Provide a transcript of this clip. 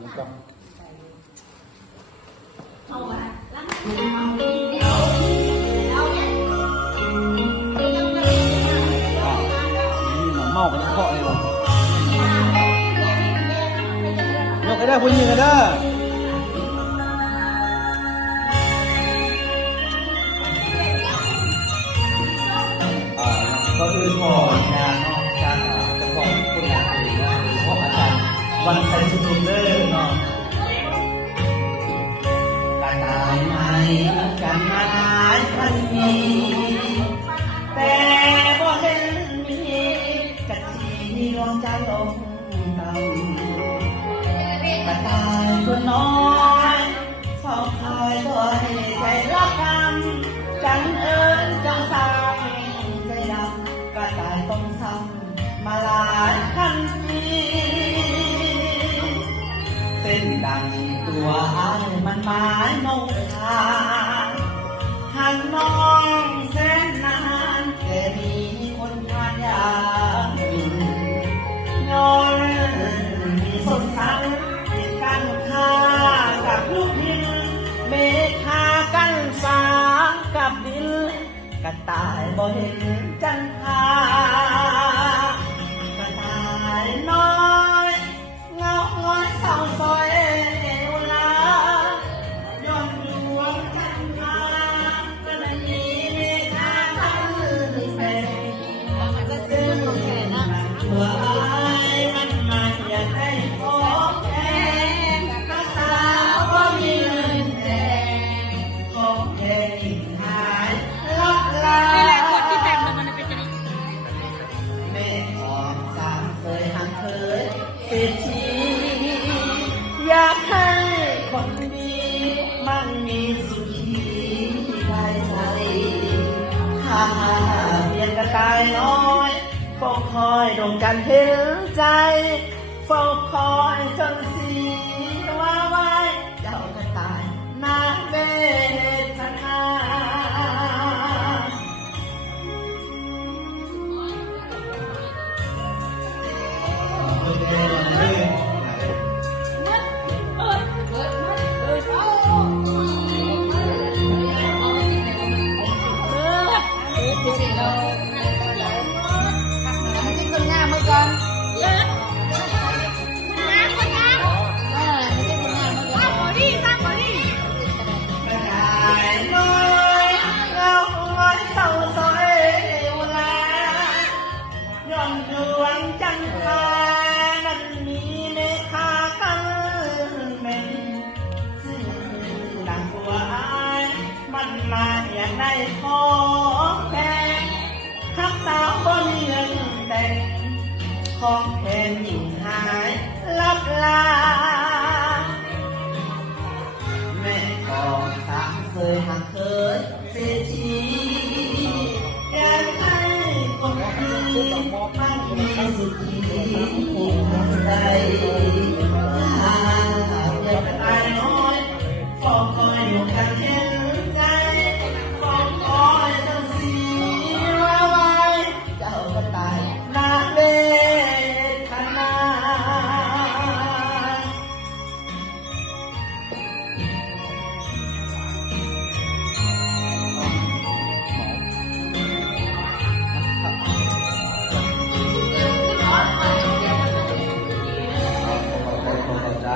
นี่ก็เมากันเพาะเลยวะยกให้ได้ผู้หญิงกันเด้อก็คือพองานเนาะการจะบอกผู้งานเองว่าพอาจารย์วันไทยสุดเด้อเนาะการตายไหมการมาหายพันมีแต่บ่เห็นมีกะทีลงใจลงต่ำกระตายตัวน้อยเฝ้าคอยตัวให้ใจรับกรรมจังเอิญจังสั่งใจดำกระตายต้องซ้ำมาหลายพันปีเส้นดังตัวอ้ายมันหมายนงทางหันมองเส้นนานแต่มีคนผ่านอย่างอื่นย้อนมีสงสารเหตุการณ์ฆ่ากับลูกพินเมฆากันสากับดินกระต่ายบ่เห็นจันทรากระต่ายน้อยเงาง้อยเศร้าซอยเวลาย้อนดวงจันทราก็ได้มีเมฆากันแสงซึ่งตัวอ้ายมันมาอยากให้ของแทนรักษาว่ามีเงินแดงของแทนหายลับลาแม่ออกสามเคยห่างเคยเศรษฐีอยากให้คนดีมั่งมีสุขีได้ใจข้าเพียงกระต่ายน้อยเฝ้าคอยดวงจันทร์เห็นใจเฝ้าคอยจนสีว่าไว้เจ้ากระต่ายนาเวทนาจันทรานั้นมีเมฆากันเป็นซึ่งดังตัวอ้ายมันมาอยากได้ของแพงทักสาวบ่มีเงินแต่งของแพงยิ่งหายลับลาแม่ของสามเคยห่างเคยเศรษฐีอยากให้คนอื่นมันมีสุขีใจหากเด็กตายน้อยเฝ้าคอยอยู่กันเห็นใจเฝ้าคอยจนสีว่าไว้เจ้าก็ตายนาเวทนาใจ